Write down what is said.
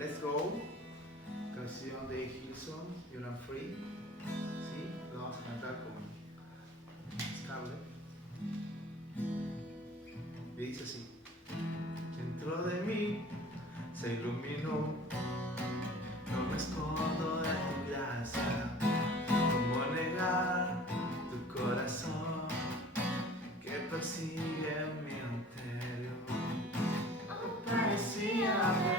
Let's Go, canción de Hilson, You're Not Free. Sí, lo vamos a cantar con Scarlett. Y dice así: dentro de mí se iluminó, no me escondo de tu gracia. ¿Cómo negar tu corazón que persigue mi interior? Parecía